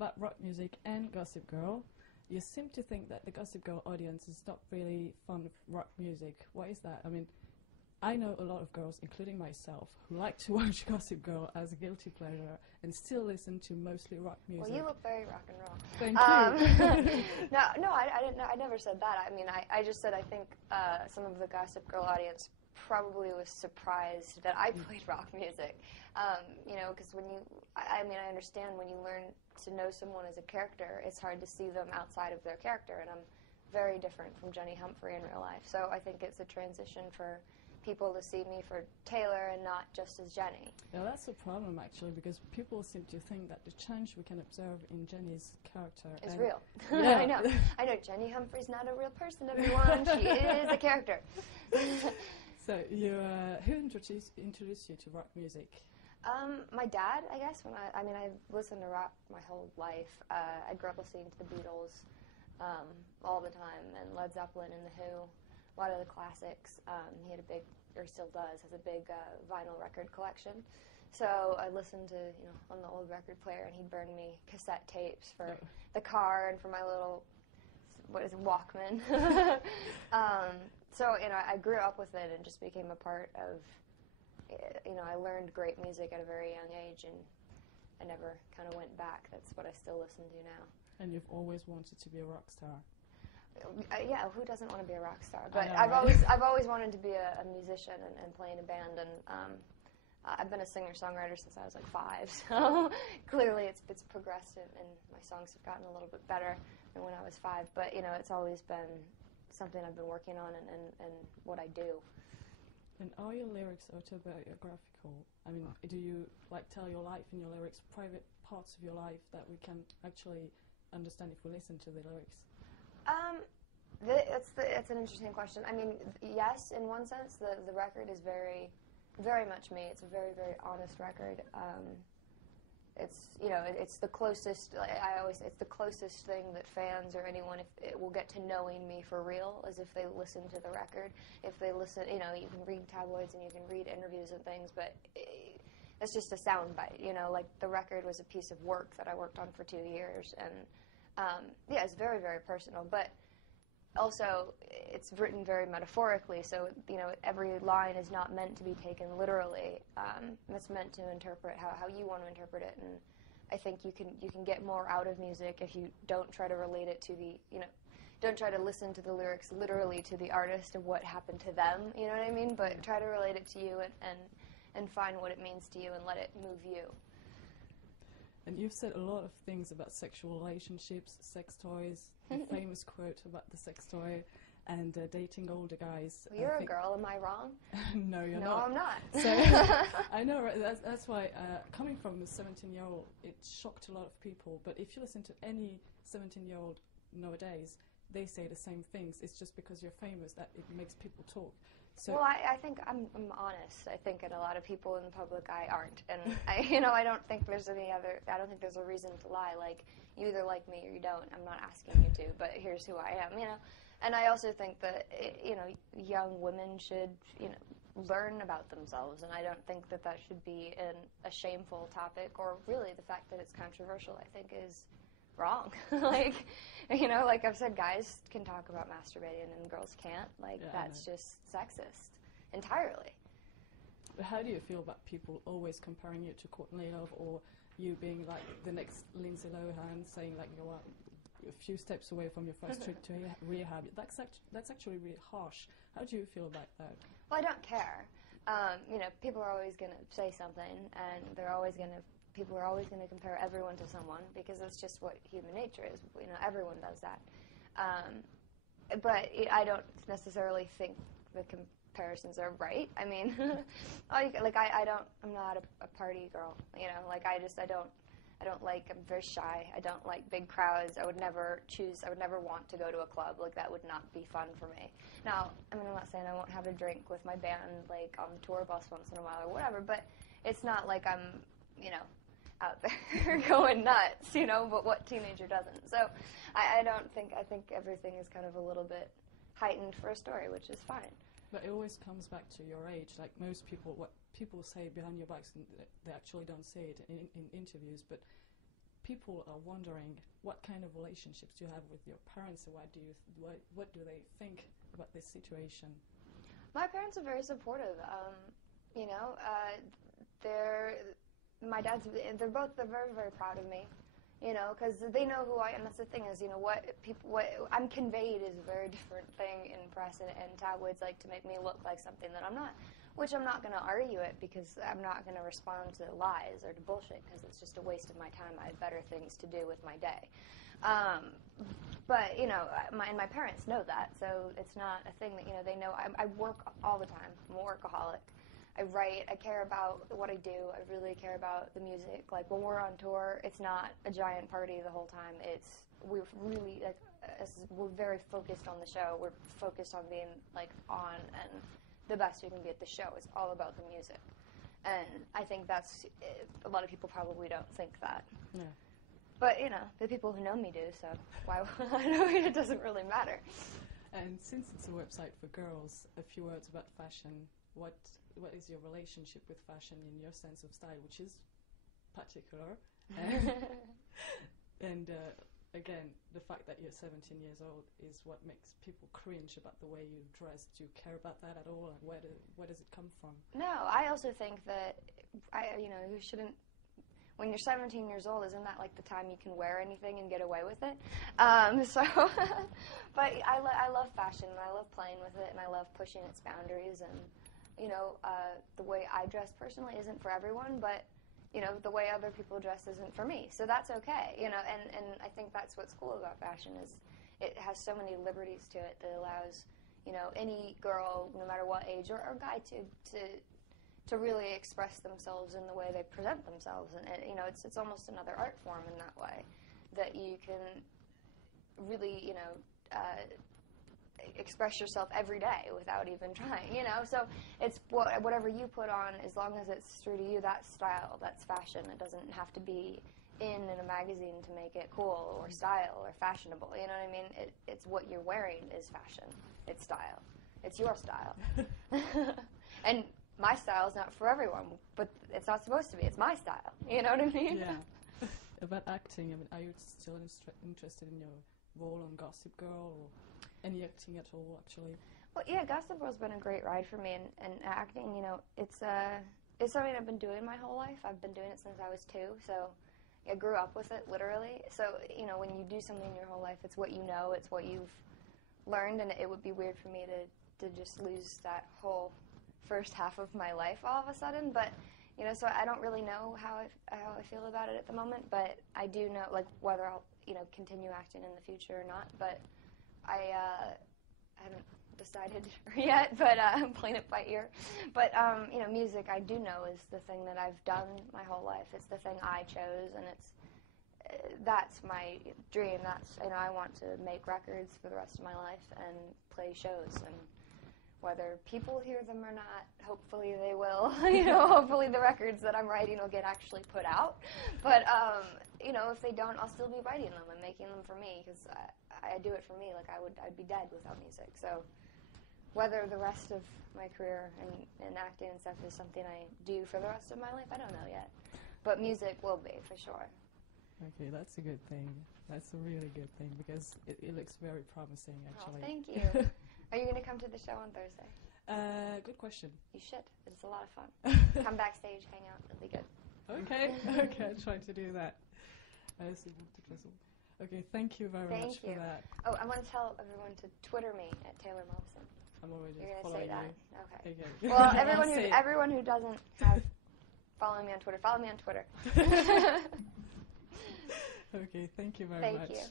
about rock music and Gossip Girl. You seem to think that the Gossip Girl audience is not really fond of rock music. Why is that? I mean, I know a lot of girls, including myself, who like to watch Gossip Girl as a guilty pleasure and still listen to mostly rock music. Well, you look very rock and roll. Thank you. No, I didn't know. I never said that. I mean, I just said I think some of the Gossip Girl audience probably was surprised that I played rock music. You know, because when you, I mean, I understand when you learn to know someone as a character, it's hard to see them outside of their character, and I'm very different from Jenny Humphrey in real life. So I think it's a transition for people to see me for Taylor and not just as Jenny. Yeah, that's a problem actually, because people seem to think that the change we can observe in Jenny's character is real. Yeah. I know. Jenny Humphrey's not a real person, everyone. She is a character. So, who introduced you to rock music? My dad, I guess. I mean, I've listened to rock my whole life. I grew up listening to the Beatles all the time, and Led Zeppelin and The Who. A lot of the classics. He had a big, or still does, has a big vinyl record collection. So I listened to, you know, on the old record player, and he'd burn me cassette tapes for the car and for my little, what is it, Walkman. So, you know, I grew up with it and just became a part of, you know, I learned great music at a very young age, and I never kind of went back. That's what I still listen to now. And you've always wanted to be a rock star. Yeah, who doesn't want to be a rock star? But know, I've always wanted to be a musician and play in a band, and I've been a singer-songwriter since I was like 5. So clearly, it's progressed, and my songs have gotten a little bit better than when I was 5. But you know, it's always been something I've been working on, and what I do. And are your lyrics autobiographical? I mean, do you like tell your life in your lyrics, private parts of your life that we can actually understand if we listen to the lyrics? It's an interesting question. I mean, yes, in one sense, the record is very, very much me. It's a very, very honest record. It's, you know, it's the closest. It's the closest thing that fans or anyone will get to knowing me for real, as if they listen to the record. If they listen, you know, you can read tabloids and you can read interviews and things, but it's just a soundbite. You know, like the record was a piece of work that I worked on for 2 years, and yeah, it's very, very personal, but also it's written very metaphorically, so, you know, every line is not meant to be taken literally. It's meant to interpret how you want to interpret it, and I think you can get more out of music if you don't try to relate it to the, you know, don't try to listen to the lyrics literally to the artist and what happened to them, you know what I mean? But try to relate it to you and find what it means to you and let it move you. And you've said a lot of things about sexual relationships, sex toys, the famous quote about the sex toy, and dating older guys. Well, you're a girl, am I wrong? No, you're not. No, I'm not. So, I know, right? That's why, coming from a 17-year-old, it shocked a lot of people. But if you listen to any 17-year-old nowadays, they say the same things. It's just because you're famous that it makes people talk. So well, I think I'm honest. I think, and a lot of people in the public eye aren't, and I don't think there's I don't think there's a reason to lie. Like, you either like me or you don't. I'm not asking you to, but here's who I am. You know, and I also think that young women should learn about themselves, and I don't think that should be a shameful topic, or really the fact that it's controversial. I think is wrong. Like I've said, guys can talk about masturbating and girls can't. Like, that's just sexist entirely. But how do you feel about people always comparing you to Courtney Love, or you being like the next Lindsay Lohan, saying like you're a few steps away from your first trip to rehab? That's actually really harsh. How do you feel about that? Well, I don't care. People are always going to say something, and people are always going to compare everyone to someone, because that's just what human nature is. Everyone does that. But I don't necessarily think the comparisons are right. I mean, I'm not a party girl. I'm very shy. I don't like big crowds. I would never want to go to a club. Like, that would not be fun for me. Now, I'm not saying I won't have a drink with my band, like, on the tour bus once in a while or whatever, but it's not like I'm, out there going nuts, but what teenager doesn't? So I think everything is kind of a little bit heightened for a story, which is fine. But it always comes back to your age. Like, most people, what people say behind your backs, they actually don't say it in interviews, but people are wondering what kind of relationships you have with your parents, and what do they think about this situation? My parents are very supportive. You know, they're very, very proud of me. You know, because they know who I am. That's the thing is, you know, what I'm conveyed is a very different thing in press and tabloids like to make me look like something that I'm not, which I'm not going to argue it because I'm not going to respond to lies or to bullshit because it's just a waste of my time. I have better things to do with my day. But, you know, my parents know that, so it's not a thing that, you know, they know. I work all the time. I'm a workaholic. I write, I care about what I do, I really care about the music. Like, when we're on tour, it's not a giant party the whole time. We're really, like, we're very focused on the show. We're focused on being, like, on and the best we can be at the show. It's all about the music. And I think that's, a lot of people probably don't think that. Yeah. But, you know, the people who know me do, so why, I know it doesn't really matter. And since it's a website for girls, a few words about fashion. What is your relationship with fashion in your sense of style, which is particular? And again, the fact that you're 17 years old is what makes people cringe about the way you dress. Do you care about that at all? And where does it come from? No, I also think that you shouldn't. When you're 17 years old, isn't that like the time you can wear anything and get away with it? But I love fashion, and I love playing with it, and I love pushing its boundaries. And you know, the way I dress personally isn't for everyone, but you know, the way other people dress isn't for me. So that's okay, you know. And I think that's what's cool about fashion is it has so many liberties to it that allows, you know, any girl, no matter what age or guy, to really express themselves in the way they present themselves. And you know, it's almost another art form in that way, that you can really, you know, express yourself every day without even trying, you know. So it's whatever you put on, as long as it's true to you, that's style, that's fashion. It doesn't have to be in a magazine to make it cool or style or fashionable, you know what I mean? It's what you're wearing is fashion. It's style. It's your style. And my style is not for everyone, but it's not supposed to be. It's my style. You know what I mean? Yeah. About acting, I mean, are you still interested in your role on Gossip Girl, or any acting at all, actually? Well, yeah, Gossip Girl's been a great ride for me, and acting, you know, it's something I've been doing my whole life. I've been doing it since I was 2, so I grew up with it, literally. So, you know, when you do something your whole life, it's what you know, it's what you've learned, and it would be weird for me to just lose that whole first half of my life all of a sudden. But you know, so I don't really know how I feel about it at the moment, but I do know, like, whether I'll, you know, continue acting in the future or not. But I haven't decided yet, but I'm playing it by ear. But you know, music, I do know, is the thing that I've done my whole life. It's the thing I chose, and that's my dream. That's, you know, I want to make records for the rest of my life and play shows, and whether people hear them or not, hopefully they will. You know, hopefully the records that I'm writing will get actually put out. But, you know, if they don't, I'll still be writing them and making them for me, because I do it for me. Like, I'd be dead without music. So whether the rest of my career in acting and stuff is something I do for the rest of my life, I don't know yet. But music will be, for sure. Okay, that's a good thing. That's a really good thing, because it looks very promising, actually. Oh, thank you. Are you going to come to the show on Thursday? Good question. You should. It's a lot of fun. Come backstage, hang out. It'll be good. Okay. Okay, I'll try to do that. Okay, thank you very much for that. Oh, I want to tell everyone to Twitter me at Taylor Momsen. I'm already You're following going to say that? you. Okay. Well, everyone who doesn't have follow me on Twitter. Follow me on Twitter. Okay, thank you very much. Thank you.